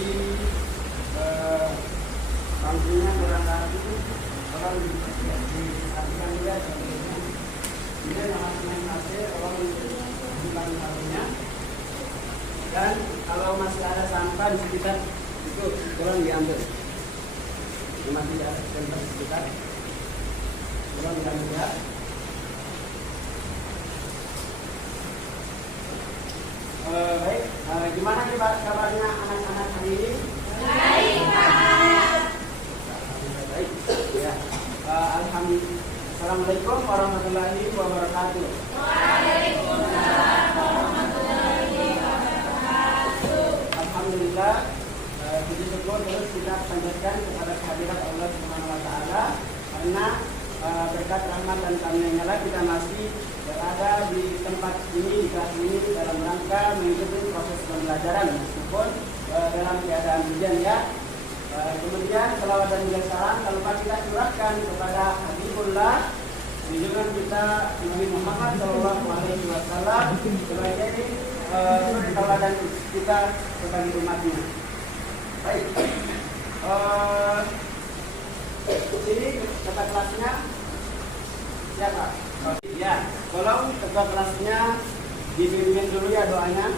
di bangkunya kurang rapi, orang diartikan dia contohnya. Kemudian yang main AC, orang di bangkunya. Dan kalau masih ada sampah di sekitar itu kurang diambil. Masih ada sampah di sekitar, kurang diambil ya. Baik, gimana nih Pak kabarnya anak-anak hari ini? Baik, Pak. Baik, ya. Alhamdulillah. Assalamualaikum warahmatullahi wabarakatuh. Waalaikumsalam warahmatullahi wabarakatuh. Alhamdulillah, puji syukur terus kita panjatkan kepada kehadirat Allah Subhanahu Wa Taala karena berkat rahmat dan karunia Allah kita masih berada di tempat ini, di kelas ini dalam rangka mengikuti proses pembelajaran meskipun dalam keadaan hujan ya. Kemudian selawat dan salam tak lupa kita curahkan kepada Habibullah junjungan kita Nabi Muhammad Shallallahu Alaihi Wasallam sebagai tauladan kita sebagai umatnya. Baik, ini kata kelasnya siapa? Ya, tolong ketua kelasnya dipimpin dulu ya doanya.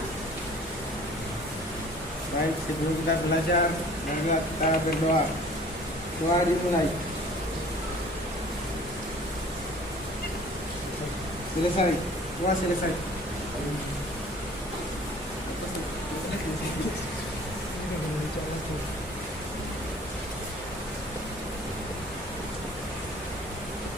Baik, sebelum kita belajar, marilah kita berdoa. Doa dimulai. Selesai. Doa selesai.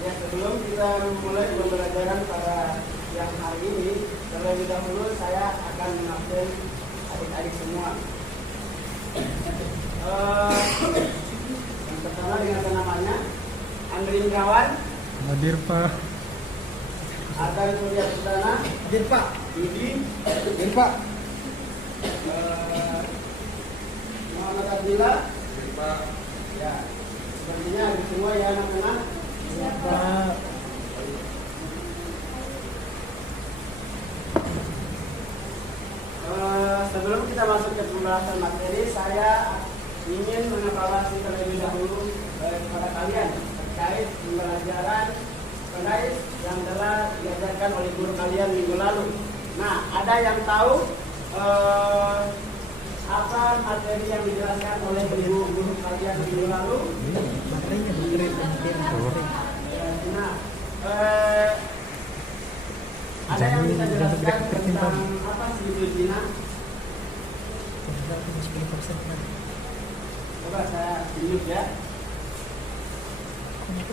Ya, sebelum kita memulai pembelajaran pada yang hari ini, terlebih dahulu saya akan mengabsen adik-adik semua. Yang pertama dengan namanya Andrin Kawan, Hadir Pak. Ardan Surya Sudana, Hadir Pak. Yudi, Hadir Pak. Muhammad Abdillah. Hadir Pak. Ya, sepertinya ada semua ya anak-anak. Pak. Sebelum kita masuk ke pembahasan materi, saya ingin mengevaluasi terlebih dahulu kepada kalian terkait pembelajaran terkait yang telah diajarkan oleh guru kalian minggu lalu. Nah, ada yang tahu apa materi yang dijelaskan oleh guru kalian minggu lalu? Nah, ada yang bisa jelaskan tentang apa sih itu zina? Coba saya tunjuk ya.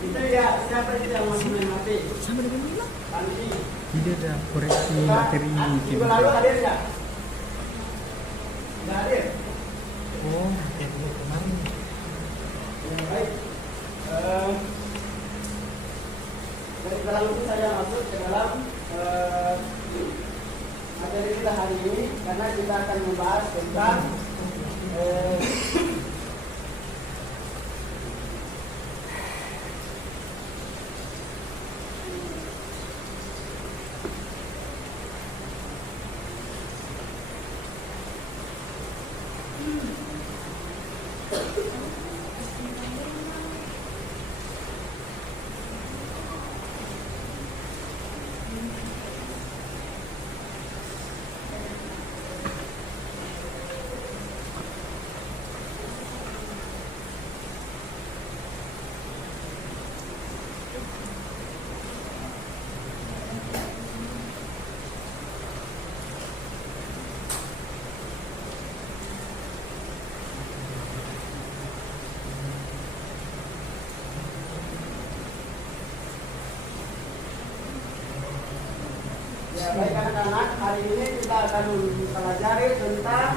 Itu ya, siapa itu yang masih main HP? Sama dengan Mila. Nanti. Tidak ada koreksi materi Minggu lalu hadir nggak? Nggak hadir. Oh, yang kemarin. Ya, baik. Dari dalam itu saya masuk ke dalam materi kita hari ini karena kita akan membahas tentang ya, baik anak-anak, hari ini kita akan mempelajari tentang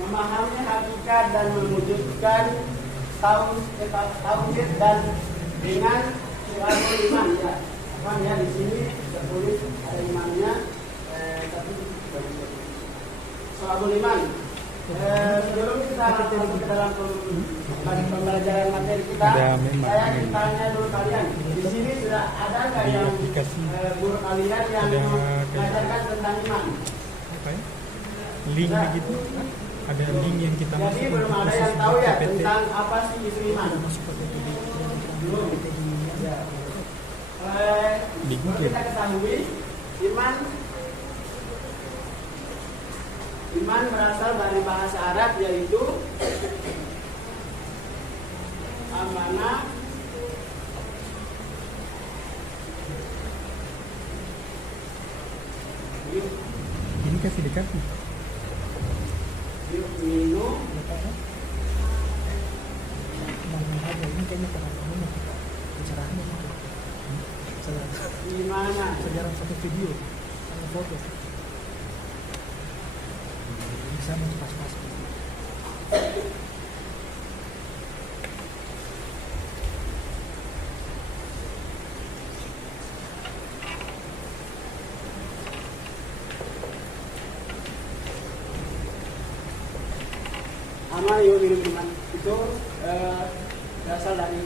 memahami hakikat dan mewujudkan tauhid dan dengan syu'abul iman ya. Apa ya di sini tertulis ada imannya tapi syu'abul iman. Sebelum kita masuk ke dalam pembelajaran materi kita, saya tanya dulu kalian. Di sini sudah ada nggak yang guru kalian yang mengajarkan tentang iman? Apa ya? Link begitu? ada link yang kita Jadi masuk belum untuk ada khusus yang tahu buat ya PPT. tentang apa sih itu iman. Kita masuk ke PPT Belum. PPT di Ya. Di Google. Kita ketahui iman berasal dari bahasa Arab yaitu amanah, ini kasih dekati. yu'minu, Ini kayaknya pengalaman kita pencerahannya gitu. imana. Sejarah satu video sama foto. Bisa pas-pas. Amal yu'minu iman itu berasal dari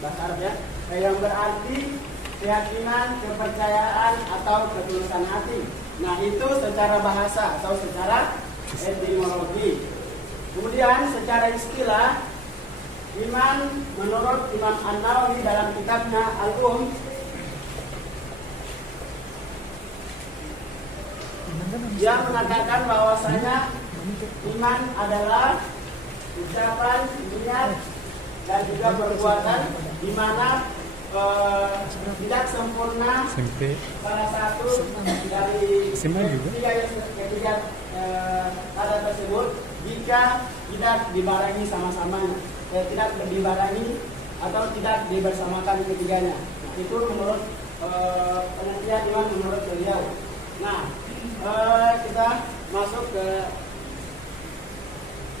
bahasa Arab ya, yang berarti keyakinan, kepercayaan atau ketulusan hati. Nah itu secara bahasa atau secara etimologi. Kemudian secara istilah, iman menurut Imam An-Nawawi dalam kitabnya Al-Um dia mengatakan bahwasanya iman adalah ucapan, niat, dan juga perbuatan di mana tidak sempurna SMP salah satu dari SMA juga. ketiga tanda tersebut jika tidak dibarengi sama-samanya, tidak dibarengi atau tidak dibersamakan ketiganya. Nah, itu menurut penelitian iman menurut beliau. Nah, kita masuk ke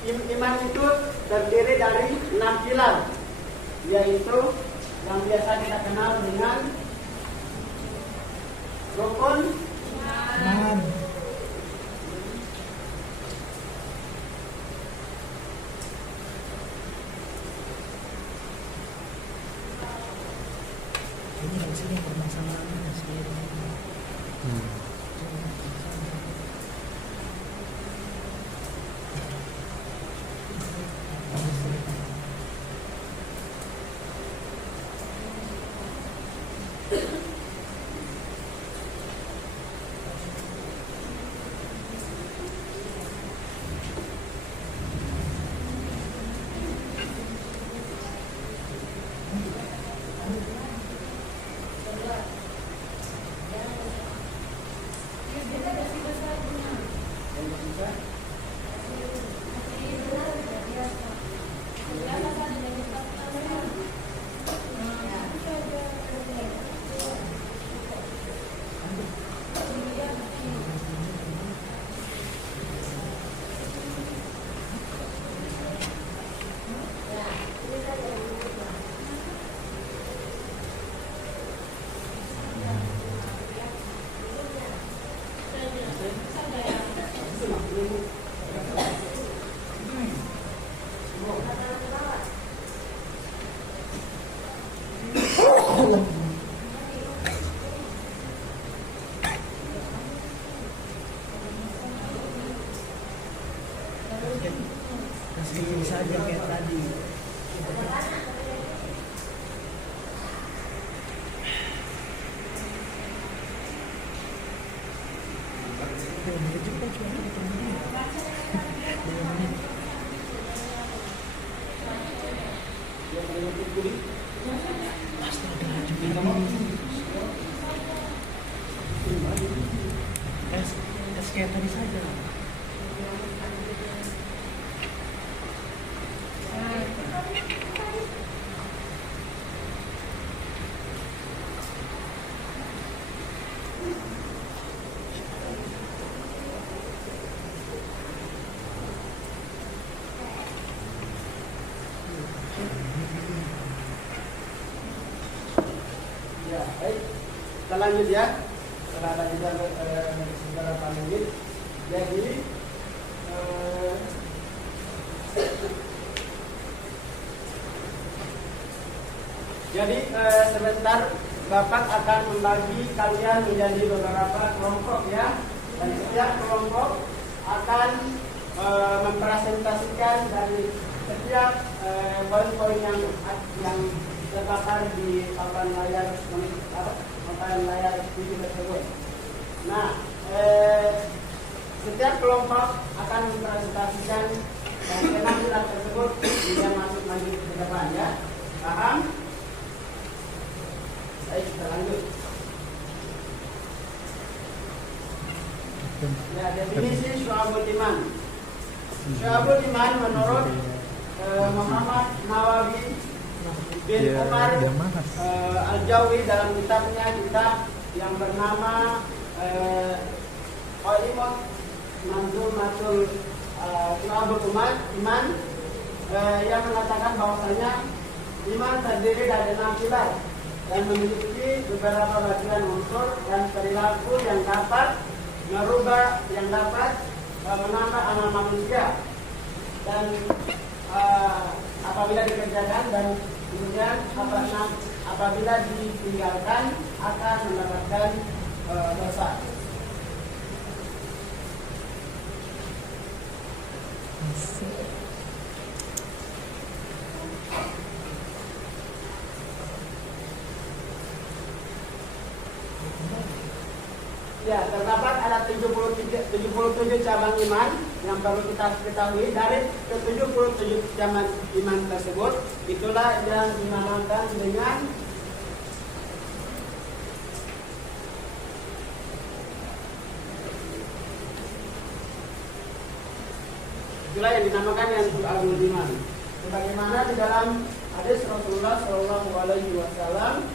iman itu terdiri dari 6 pilar, yaitu yang biasa kita kenal dengan rukun, Man. Ini dari sini permasalahannya sih. Kasih saja kayak tadi. Kayak tadi saja. Ya, baik. Kita lanjut ya. Setelah ada juga segala panggil. Jadi sebentar Bapak akan membagi kalian menjadi beberapa kelompok ya. Dan setiap kelompok akan mempresentasikan dari setiap poin-poin yang terpampang di papan layar TV tersebut. Nah, setiap kelompok akan mempresentasikan penampilan tersebut bisa masuk maju ke depan, ya. Paham? Baik, kita lanjut. Ya, definisi Syu'abul Iman. Syu'abul Iman menurut Muhammad Nawawi bin Umar Al-Jawi dalam kitab yang bernama Qaimat Manzumatul Syu'abul Iman, yang mengatakan bahwasanya iman terdiri dari 6 pilar dan memiliki beberapa bagian unsur dan perilaku yang dapat merubah, yang dapat menambah amal manusia, dan apabila dikerjakan dan kemudian apabila ditinggalkan akan mendapatkan dosa. Ya, terdapat ada 77 cabang iman yang perlu kita ketahui. Dari ke-77 cabang iman tersebut, itulah yang dinamakan dengan yang Syu'abul Iman. Sebagaimana di dalam hadis Rasulullah Shallallahu Alaihi Wasallam,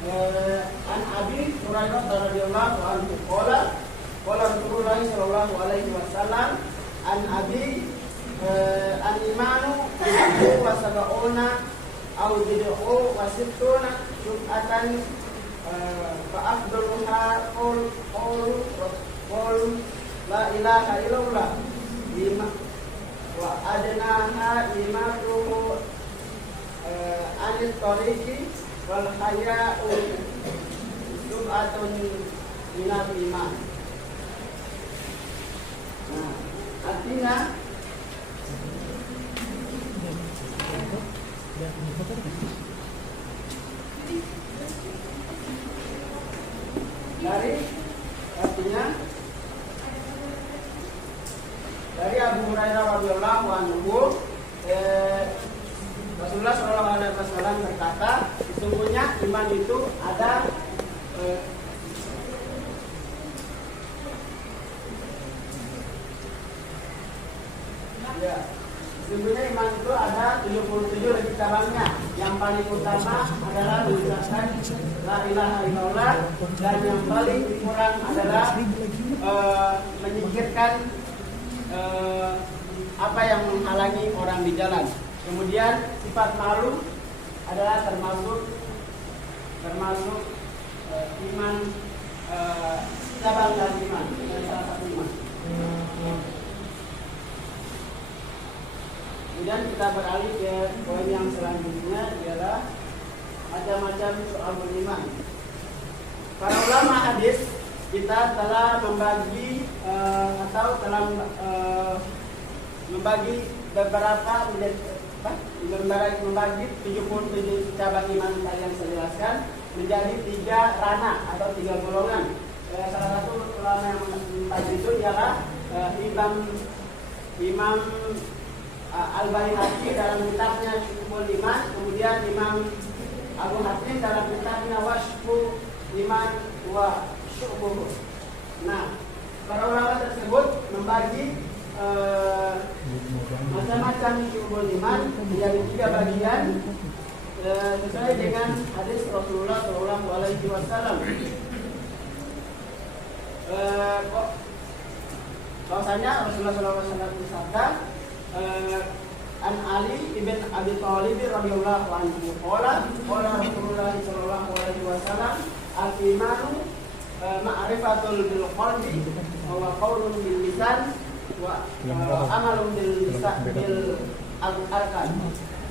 an Abi Hurairah radhiyallahu anhu qala Rasulullah sallallahu alaihi wasallam an Abi an imanu wa sab'una aw bid'u wa sittuna syub'atan fa afdaluha qaul la ilaha illallah wa adnaha imatuhu anit tariqi wal haya'u sub'atun minal iman. Nah, artinya dari Abu Hurairah radhiyallahu anhu, Rasulullah SAW berkata, sesungguhnya iman itu ada sesungguhnya iman itu ada 77 lebih cabangnya. Yang paling utama adalah mengucapkan la ilaha illallah, dan yang paling kurang adalah menyingkirkan apa yang menghalangi orang di jalan. Kemudian sifat malu adalah termasuk iman, cabang dari iman, dan salah satu iman. Kemudian kita beralih ke poin yang selanjutnya, ialah macam-macam Syu'abul Iman. Para ulama hadis kita telah membagi membagi beberapa membagi 77 cabang iman yang saya jelaskan menjadi 3 ranah atau 3 golongan. Salah satu ulama yang membagi itu ialah Imam Al-Baihaqi dalam kitabnya Syu'abul Iman, kemudian Imam Abu Hatim dalam kitabnya Washfu Iman wa Syu'buhu. Nah, para ulama tersebut membagi macam-macam Syu'abul Iman menjadi 3 bagian sesuai dengan hadis Rasulullah Shallallahu Alaihi Wasallam. Bahwasanya Rasulullah Shallallahu Alaihi Wasallam bersabda, an Ali ibn Abi Thalib radhiyallahu anhu qala Rasulullah sallallahu alaihi wasallam al-imanu ma'rifatul bil qalbi wa qaulun bil lisan wa amalun bil lisan bil arkan.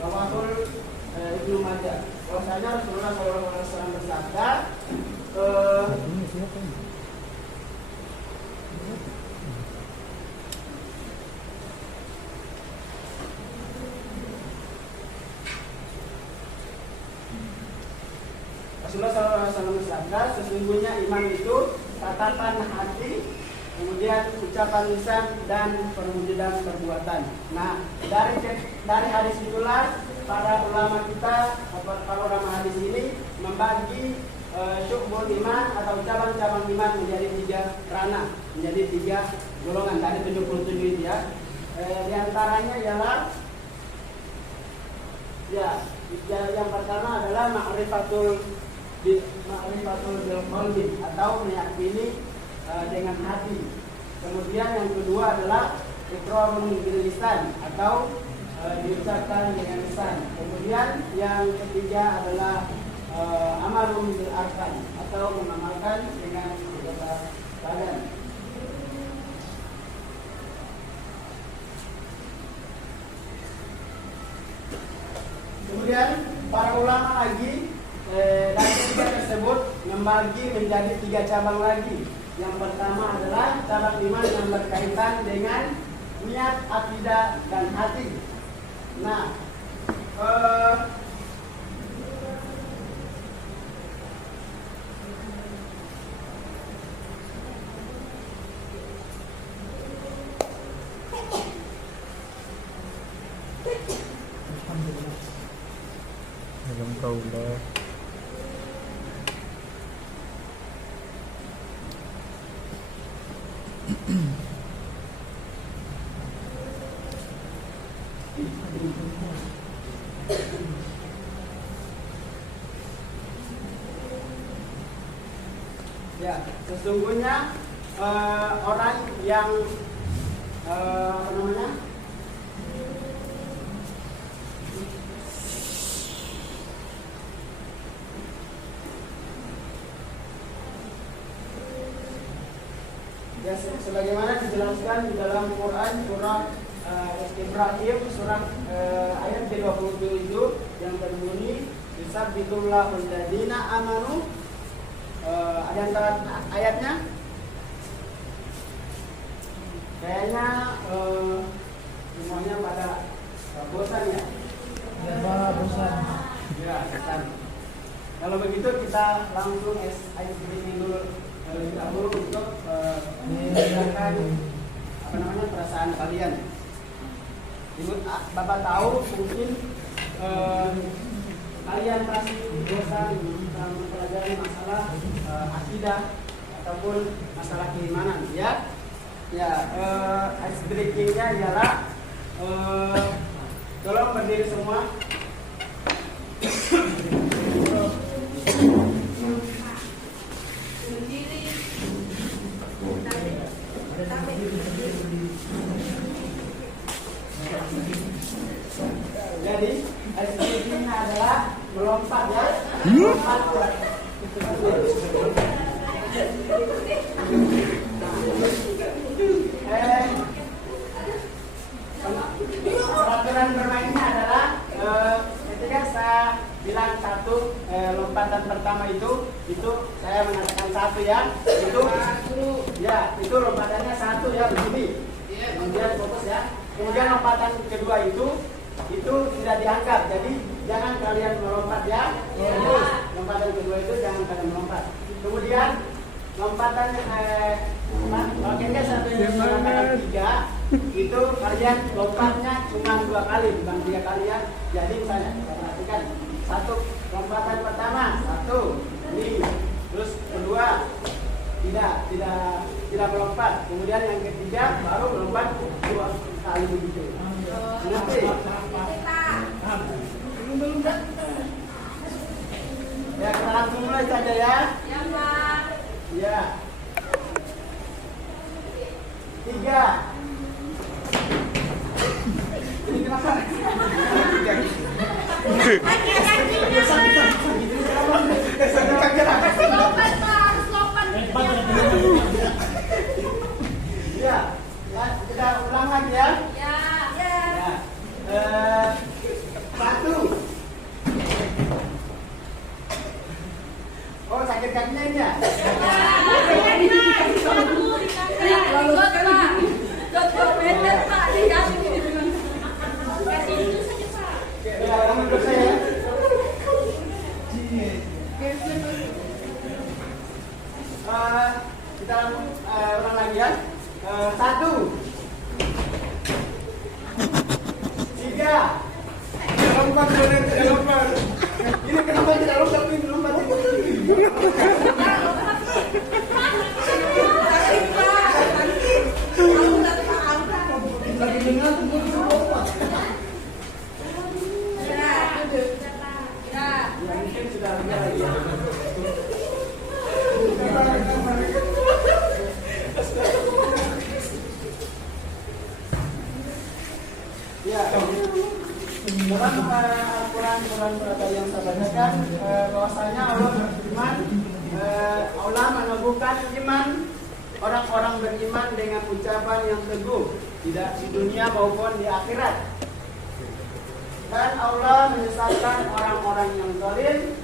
Rawatul Ibnu Majah. Bahwasanya Rasulullah sallallahu alaihi wasallam bersabda, Rasulullah SAW bersabda, sesungguhnya iman itu tatapan hati, kemudian ucapan lisan dan perwujudan perbuatan. Nah, dari hadis itulah para ulama kita, para ulama hadis ini membagi syu'bul iman atau cabang-cabang iman menjadi 3 ranah, menjadi 3 golongan dari 77 itu ya. Di antaranya ialah yang pertama adalah ma'rifatul bil qalbi atau meyakini dengan hati. Kemudian yang kedua adalah iqrarun bil lisan atau diucapkan dengan lisan. Kemudian yang ketiga adalah amalun bil arkan atau mengamalkan dengan anggota badan. Kemudian para ulama lagi dari 3 tersebut membagi menjadi 3 cabang lagi. Yang pertama adalah cabang iman yang berkaitan dengan niat, akidah, dan hati. Nah, Dalam kaulah ya, sesungguhnya orang yang apa namanya? Ya, sebagaimana dijelaskan di dalam Quran surah Ibrahim surat ayat ke-27 yang berbunyi yusabbitullahu alladziina amanu. Ada antara ayatnya kayaknya semuanya pada bosan ya. Ya, bosan. Ya, bosan. Kalau begitu kita langsung icebreaking dulu terlebih dahulu untuk mendengarkan apa namanya perasaan kalian. Ibu, Bapak tahu mungkin kalian pasti bosan mempelajari masalah akidah ataupun masalah keimanan, ya. Ya, icebreakingnya ialah tolong berdiri semua. Jadi, icebreakingnya adalah melompat ya. Melompat. Peraturan bermainnya adalah ketika saya bilang 1, lompatan pertama itu saya mengatakan 1 ya. Itu lompatannya 1 ya, begini. Kemudian fokus ya. Kemudian lompatan kedua itu tidak dianggap. Jadi jangan kalian melompat ya. Lompatan kedua itu jangan kalian melompat. Kemudian lompatan bagiannya 1 yang mengatakan 3 itu kalian lompatnya cuma 2 kali bukan 3 kali ya. Jadi misalnya perhatikan 1 lompatan pertama 1 ini, terus kedua tidak melompat, kemudian yang ketiga baru melompat 2 kali begitu. Nanti ya kita langsung mulai saja ya. Ya, Pak. Ya. 3. Ini kenapa? Lompat, Pak. Harus lompat. Ya, kita ulang lagi ya. Ya. Ya. 1. Oh, sakit kakinya ini ya? Ya, kamu duduk saya ya. Tiga. Lompat boleh tidak lompat. Ini kenapa tidak lompat ini lompat ini? Lagi dengar tuh lompat. Ya mungkin sudah lagi. Ya, dalam Al-Quran yang saya bacakan bahwasanya Allah berfirman, Allah meneguhkan iman orang-orang beriman dengan ucapan yang teguh tidak di dunia maupun di akhirat. Dan Allah menyesatkan orang-orang yang zalim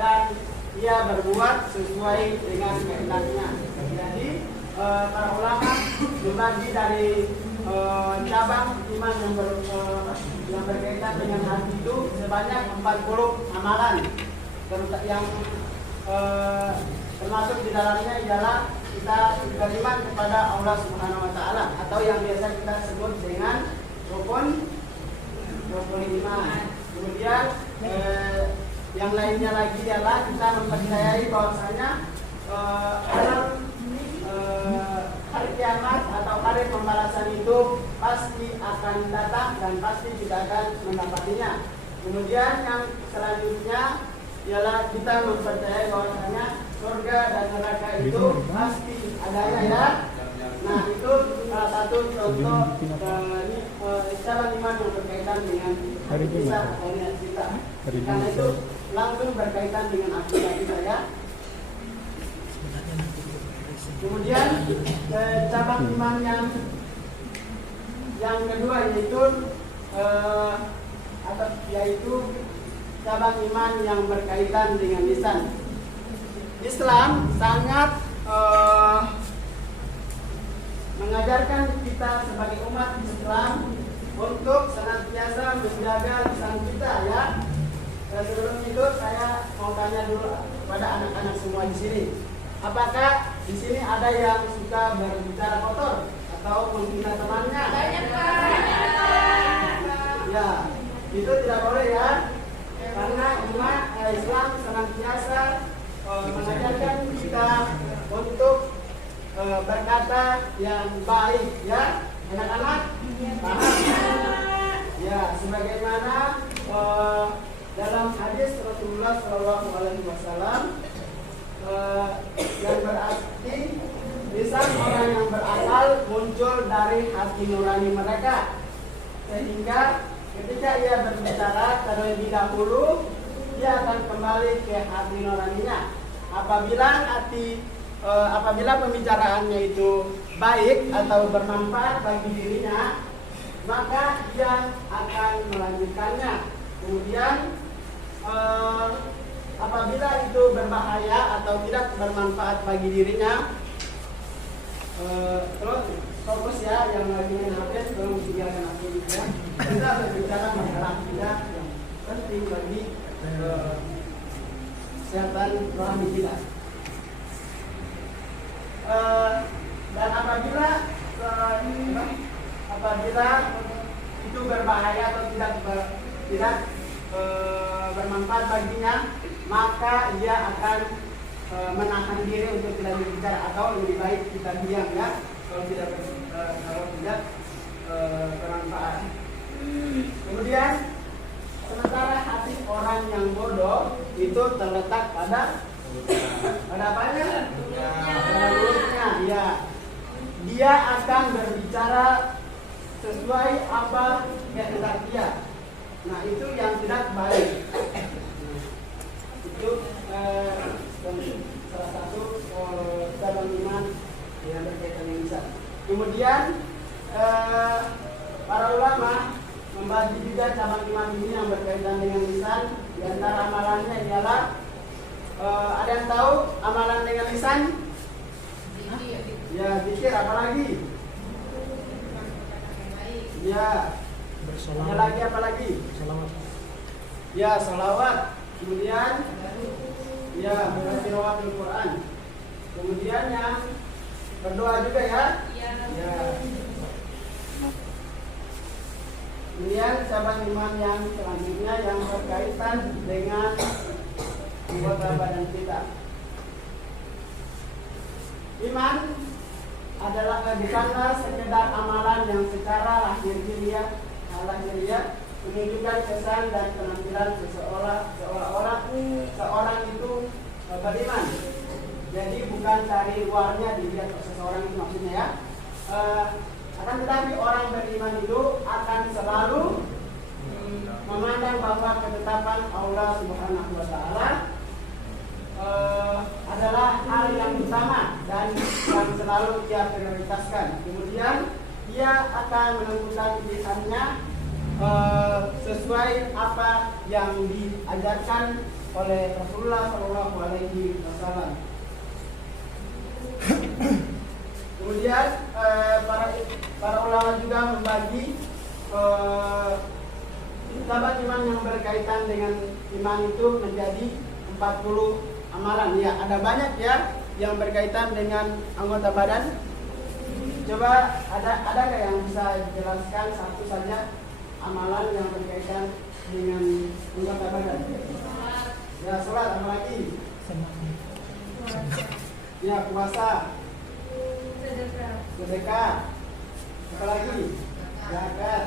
dan ia berbuat sesuai dengan kehendaknya. Jadi para ulama membagi dari cabang iman yang berkaitan dengan hati itu sebanyak 40 amalan yang termasuk di dalamnya ialah kita beriman kepada Allah Subhanahu Wa Taala atau yang biasa kita sebut dengan rukun iman. Kemudian yang lainnya lagi ialah kita mempercayai bahwasanya hari kiamat atau hari pembalasan itu pasti akan datang dan pasti kita akan mendapatinya. Kemudian yang selanjutnya ialah kita mempercayai bahwasanya surga dan neraka itu pasti adanya ya. Nah itu salah satu contoh cabang iman yang berkaitan dengan kisah ayat kita. Karena itu langsung berkaitan dengan akidah kita ya. Kemudian cabang iman yang kedua yaitu cabang iman yang berkaitan dengan lisan. Islam sangat mengajarkan kita sebagai umat Islam untuk senantiasa menjaga lisan kita ya. Sebelum itu saya mau tanya dulu kepada anak-anak semua di sini. Apakah di sini ada yang suka berbicara kotor atau menghina temannya? Ya, itu tidak boleh ya. Karena umat Islam senantiasa mengajarkan kita untuk berkata yang baik ya. Anak-anak paham? Ya, sebagaimana dalam hadis Rasulullah SAW yang berarti lisan orang yang berakal muncul dari hati nurani mereka, sehingga ketika ia berbicara terlebih dahulu dia akan kembali ke hati nuraninya. Apabila pembicaraannya itu baik atau bermanfaat bagi dirinya, maka dia akan melanjutkannya. Kemudian apabila itu berbahaya atau tidak bermanfaat bagi dirinya, terus fokus ya yang lagi main HP, tolong tinggalkan aku ya. Kita berbicara masalah akidah yang penting bagi kesehatan rohani kita. Dan apabila itu berbahaya atau tidak bermanfaat baginya, maka ia akan menahan diri untuk tidak berbicara atau lebih baik kita diam ya kalau tidak bermanfaat. Kemudian sementara hati orang yang bodoh itu terletak pada apanya? Pada mulutnya. Ya, dia akan berbicara sesuai apa kehendak dia. Nah itu yang tidak baik. Itu salah satu cabang iman yang berkaitan dengan lisan. Kemudian para ulama membagi juga cabang iman ini yang berkaitan dengan lisan. Di antara amalannya ialah ada yang tahu amalan dengan lisan? Ya, zikir apalagi? Ya. Ada lagi apa lagi? Ya, salawat. Kemudian ya, bertilawah Al-Quran. Kemudian yang berdoa juga ya. Ya. Kemudian cabang iman yang selanjutnya yang berkaitan dengan anggota badan kita. Iman adalah bukanlah sekedar amalan yang secara lahiriah menunjukkan kesan dan penampilan seorang itu beriman. Jadi bukan dari luarnya dilihat seseorang itu maksudnya ya. Akan tetapi orang beriman itu akan selalu memandang bahwa ketetapan Allah Subhanahu wa Ta'ala adalah hal yang utama dan yang selalu ia prioritaskan. Kemudian ia akan menentukan pilihannya sesuai apa yang diajarkan oleh Rasulullah Shallallahu Alaihi Wasallam. Kemudian para ulama juga membagi cabang iman yang berkaitan dengan iman itu menjadi 40 amalan. Ya, ada banyak ya yang berkaitan dengan anggota badan. Coba ada yang bisa jelaskan satu saja amalan yang berkaitan dengan anggota badan? Ya, sholat, apa lagi? Ya, puasa, sedekah, apa lagi? Zakat,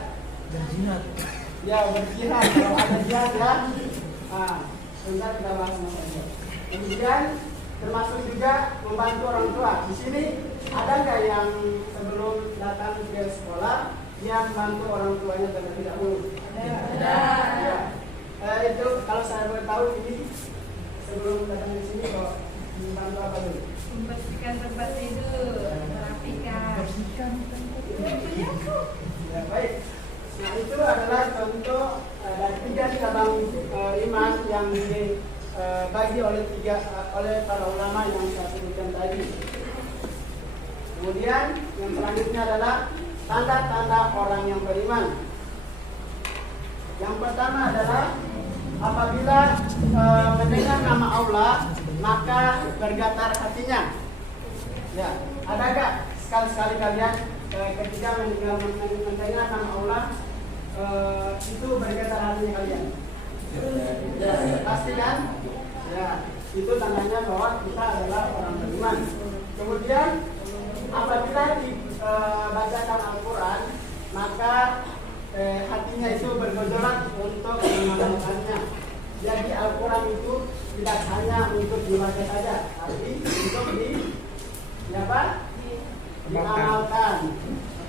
berjihad. ya berjihad kalau ada jihad ya. Sebentar kita bahas saja. Kemudian termasuk juga membantu orang tua. Di sini ada nggak yang sebelum datang ke sekolah dia membantu orang tuanya terlebih dahulu? Ada. Ya. Itu kalau saya boleh tahu ini sebelum datang di sini kok membantu apa dulu? Membersihkan tempat tidur, merapikan. Ya, baik. Nah, itu adalah contoh dari 3 cabang iman yang dibagi oleh para ulama yang saya sebutkan tadi. Kemudian yang selanjutnya adalah tanda-tanda orang yang beriman. Yang pertama adalah apabila mendengar nama Allah maka bergetar hatinya. Ya, ada gak sekali-sekali kalian ketika mendengar nama Allah itu bergetar hatinya kalian? Ya, pasti kan? Ya, itu tandanya bahwa kita adalah orang beriman. Kemudian apabila dibacakan Al-Quran maka hatinya itu bergejolak untuk mengamalkannya. Jadi Al-Quran itu tidak hanya untuk dibaca saja, tapi untuk diamalkan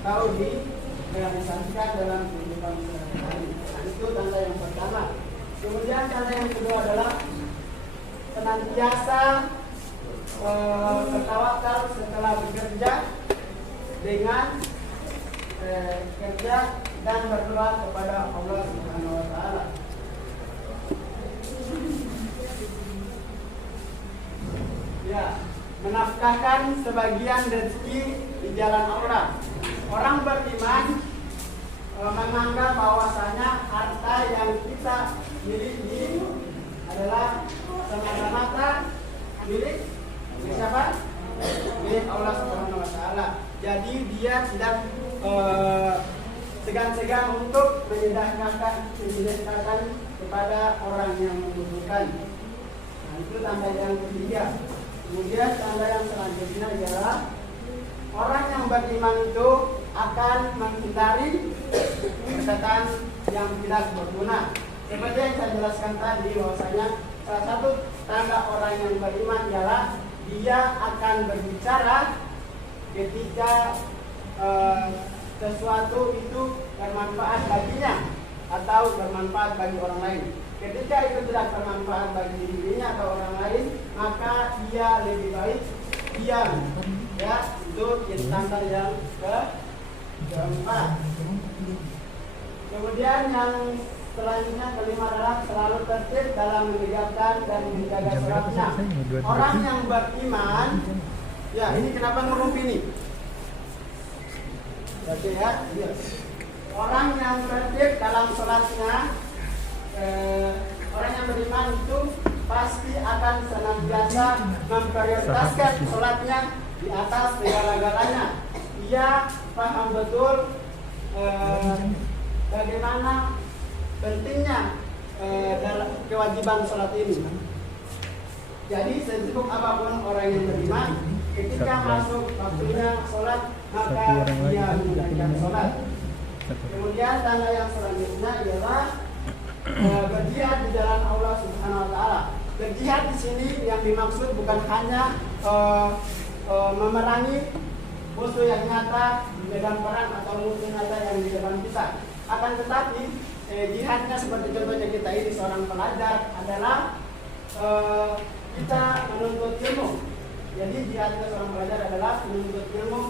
atau direalisasikan dalam kehidupan sehari-hari. Itu tanda yang pertama. Kemudian tanda yang kedua adalah senantiasa bertawakal setelah bekerja dengan kerja dan berdoa kepada Allah Subhanahu wa Ta'ala. Ya, menafkahkan sebagian rezeki di jalan Allah. Orang beriman menganggap bahwasanya harta yang kita miliki adalah semata-mata milik siapa? Milik Allah Subhanahu wa Ta'ala. Jadi dia tidak segan-segan untuk menyedekahkan kepada orang yang membutuhkan. Nah, itu tanda yang ketiga. Kemudian tanda yang selanjutnya adalah orang yang beriman itu akan menghindari perkataan yang tidak berguna. Seperti yang saya jelaskan tadi bahwasanya salah satu tanda orang yang beriman ialah dia akan berbicara ketika sesuatu itu bermanfaat baginya atau bermanfaat bagi orang lain. Ketika itu tidak bermanfaat bagi dirinya atau orang lain, maka ia lebih baik diam. Ya, itu standar yang keempat. Kemudian yang selanjutnya kelima adalah selalu tertib dalam menegakkan dan menjaga sholatnya. Orang yang beriman, ya ini kenapa ngerumpi nih? Oke ya, iya. Orang yang tertib dalam sholatnya, orang yang beriman itu pasti akan senantiasa memprioritaskan sholatnya di atas segala-galanya. Ia paham betul bagaimana pentingnya dalam kewajiban sholat ini. Jadi sesibuk apapun orang yang beriman, ketika masuk waktunya sholat maka dia menunaikan sholat. Kemudian tanda yang selanjutnya ialah berjihad di jalan Allah Subhanahu Wa Taala. Berjihad di sini yang dimaksud bukan hanya memerangi musuh yang nyata di medan perang atau musuh nyata yang di depan kita. Akan tetapi jihadnya seperti contohnya kita ini seorang pelajar adalah kita menuntut ilmu. Jadi jihadnya seorang pelajar adalah menuntut ilmu.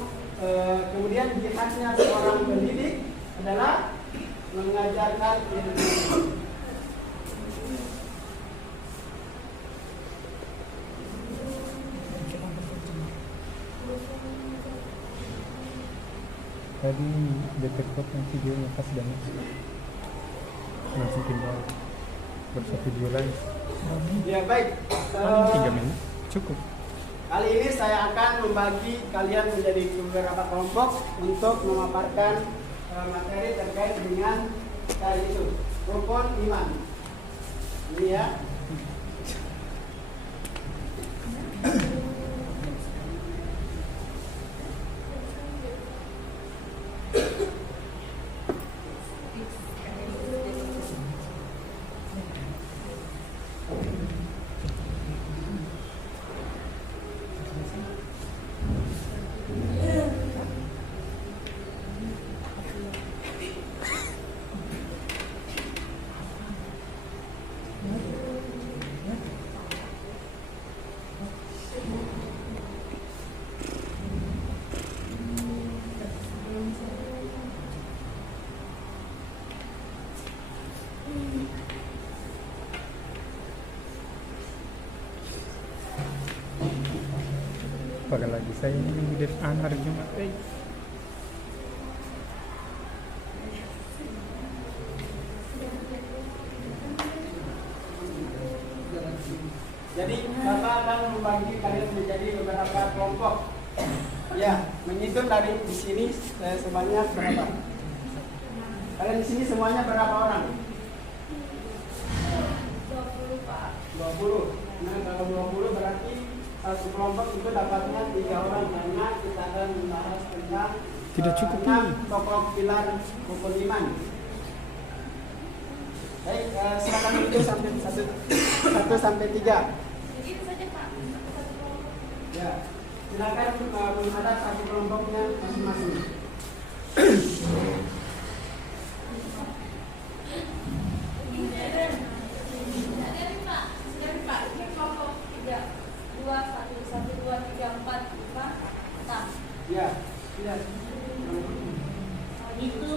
Kemudian jihadnya seorang pendidik adalah mengajarkan ilmu. Tadi detektor yang videonya pas banget, langsung pindah bersatu video lain. Ya baik. 3 menit cukup. Kali ini saya akan membagi kalian menjadi beberapa kelompok untuk memaparkan materi terkait dengan tadi itu rukun iman. Ini ya. Pakai lagi saya ini di hari Jumat. Jadi Bapak akan membagi kalian menjadi beberapa kelompok. Ya, menghitung dari di sini sebanyak berapa? Kalian di sini semuanya berapa orang? 20 Pak. 20. Nah, kalau 20 berarti satu kelompok itu dapatnya 3 orang karena kita akan membahas tentang Tidak cukup 6 pokok pilar rukun iman. Baik, silakan hitung sampai 1 sampai 3. Ini saja Pak. Ya, silakan ada satu kelompoknya masing-masing. Ya, tidak. Itu.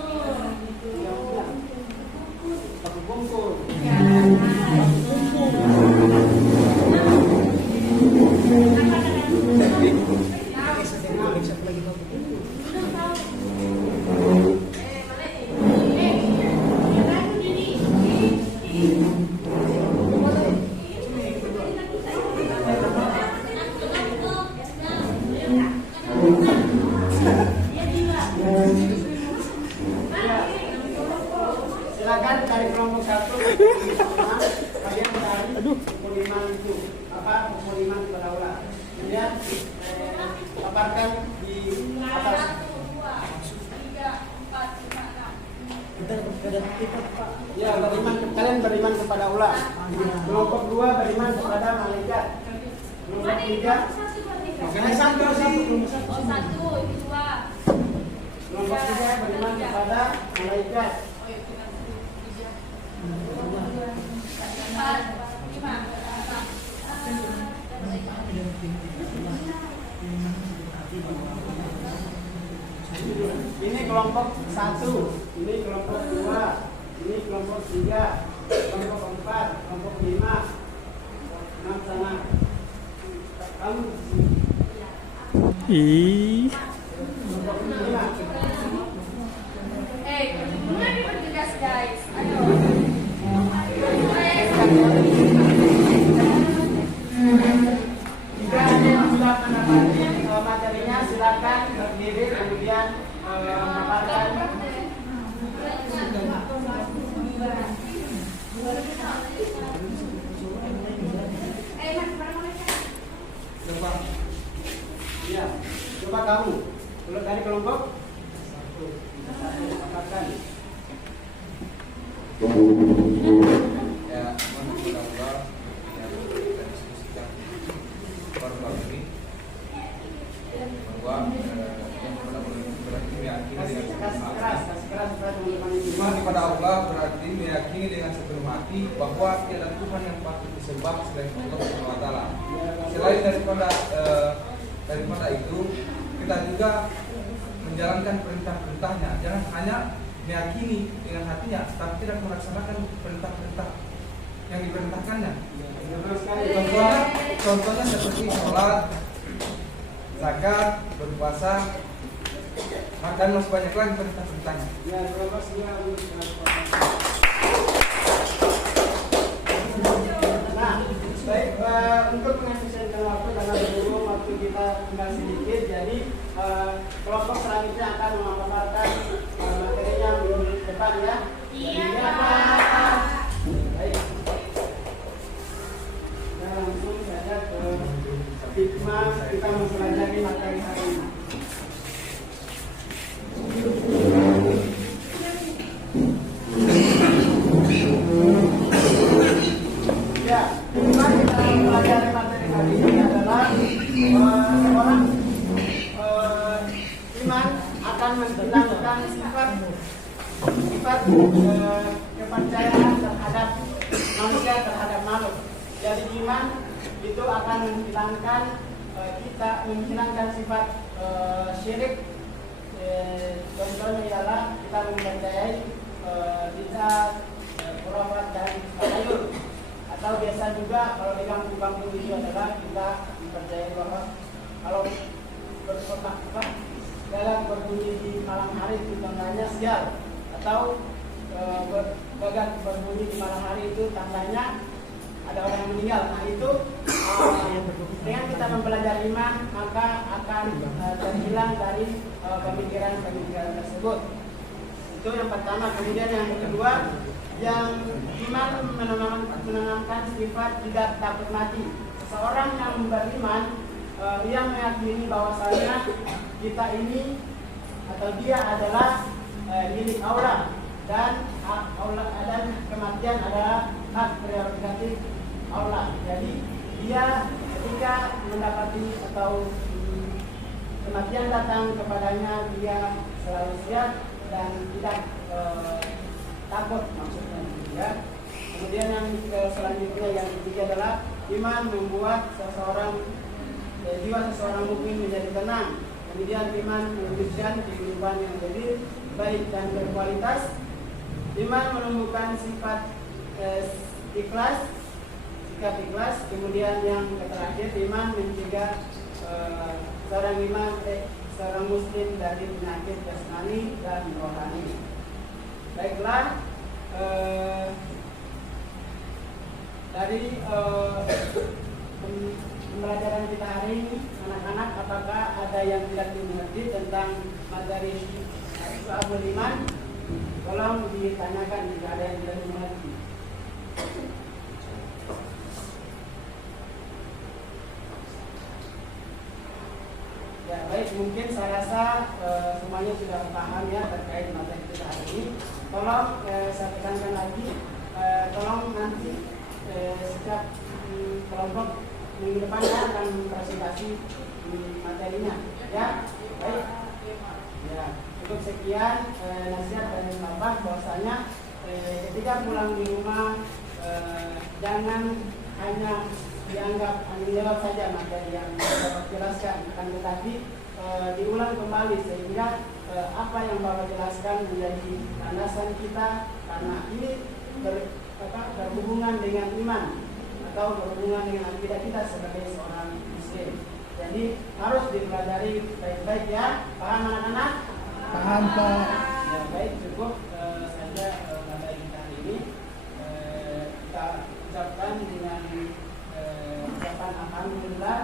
Ya, satu bungkus. Silakan cari kelompok 1. Kalian cari rukun iman itu apa? Rukun iman kepada Allah. Kemudian paparkan di atas. 1, 2, 3, 4, 5, 6. Ya, kalian beriman kepada Allah. Kelompok 2 beriman kepada malaikat. Kelompok 3 Makanya satu sih. Oh, 1, ini 2. kelompok 3 beriman kepada malaikat. Oh, ya, kita 3. 4, 5, 6. Ini kelompok 1, ini kelompok 2, ini kelompok 3, kelompok 4, kelompok 5, 6 sana. Kamu di sini. Ih, Kelompok 5. Mulai dipertegas guys. Ayo. Jika ada yang sudah mendapati materinya, silakan berdiri kemudian memaparkan. kamu. Kalau dari kelompok satu, sepakatkan. Ya, menurut Allah yang kita diskusikan berbab ini bahwa yang berarti meyakini dengan sepenuh hati. Iman kepada Allah berarti meyakini dengan sepenuh hati bahwa tiada Tuhan yang patut disembah selain Allah Subhanahu wa taala. Selain daripada itu, kita juga menjalankan perintah-perintahnya. Jangan hanya meyakini dengan hatinya, tapi tidak melaksanakan perintah-perintah yang diperintahkannya. Contohnya seperti sholat, zakat, berpuasa, dan masih banyak lagi perintah-perintahnya. Ya, terus dia Nah, baik, untuk mengefisienkan waktu karena berhubung waktu kita tinggal sedikit, jadi kelompok selanjutnya akan memaparkan materinya minggu depan ya. Iya, Pak. Baik. Nah, langsung saja ke hikmah kita mempelajari materi hari ini. Ya, hikmah kita mempelajari materi hari ini adalah orang iman akan menghilangkan sifat kepercayaan terhadap manusia, terhadap makhluk. Jadi iman itu akan menghilangkan menghilangkan sifat syirik. Contohnya ialah kita mempercayai bid'ah, khurafat dan takhayul. Atau biasa juga kalau di kampung-kampung itu adalah kita mempercayai bahwa kalau berkotak dalam berbunyi di malam hari itu tandanya sial, atau bagat berbunyi di malam hari itu tandanya ada orang yang meninggal. Nah itu dengan kita mempelajari iman maka akan terhilang dari pemikiran-pemikiran tersebut. Itu yang pertama. Kemudian yang kedua, yang iman menanamkan sifat tidak takut mati. Seorang yang beriman yang meyakini bahwasanya kita ini atau dia adalah milik Allah dan hak Allah, dan kematian adalah hak prerogatif Allah. Jadi dia ketika mendapati atau kematian datang kepadanya, dia selalu siap dan tidak takut, maksudnya ya. Kemudian yang selanjutnya yang ketiga adalah iman membuat jiwa seseorang mukmin menjadi tenang. Kemudian iman mewujudkan kehidupan yang lebih baik dan berkualitas. Iman menumbuhkan sifat ikhlas, sikap ikhlas. Kemudian yang terakhir, iman mencegah seorang muslim dari penyakit jasmani dan rohani. Baiklah, dari pembelajaran kita hari ini, anak-anak, apakah ada yang tidak dimengerti tentang materi Syu'abul Iman? Tolong ditanyakan jika ada yang tidak dimengerti. Ya baik, mungkin saya rasa semuanya sudah paham ya terkait materi kita hari ini. Tolong saya tekankan lagi, tolong nanti setiap kelompok minggu depan akan presentasi materinya ya. Baik ya, cukup sekian nasihat dari Bapak bahwasanya ketika pulang di rumah jangan hanya dianggap angin lewat saja materi yang Bapak jelaskan, akan tetapi diulang kembali sehingga apa yang Bapak jelaskan menjadi landasan kita, karena ini berhubungan dengan iman atau berhubungan dengan akidah kita sebagai seorang muslim. Jadi harus dipelajari baik-baik ya. Paham anak-anak? Paham Pak. Ya baik, cukup saja materi kita hari ini. Kita ucapkan dengan ucapan alhamdulillah.